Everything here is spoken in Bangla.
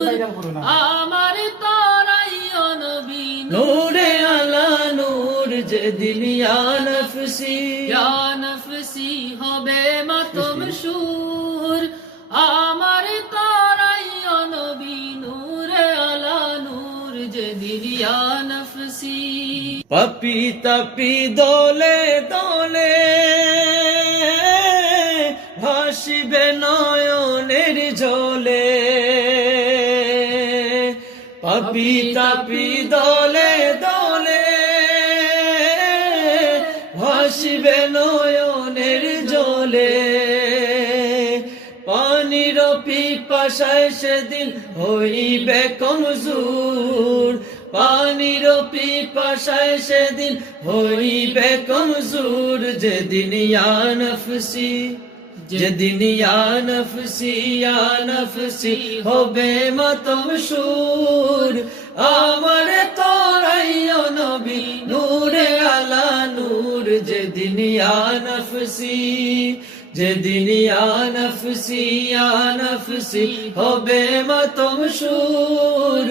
আমার তরাইও নবী নূরে আলা নূর যেদিন ইয়া নফসি ইয়া নফসি হবে মাতম সুর আমার তরাইও নবী নূরে আলা নূর যেদিন ইয়া নফসি পাপি তাপি দলে দলে ভাসিবে নয়নের জলে পাপি তাপি দলে দলে ভাসিবে নয়নের জলে পানির পিপাসায় সেদিন হইবে কমজোর পানির পিপাসায় সেদিন হইবে কমজোর যেদিন ইয়া নফসি যেদিন ইয়া নফসি হবে মাতম সুর আমার তোরাইও নবী নূরে আলা নূর যেদিন ইয়া নফসি হবে মাতম সুর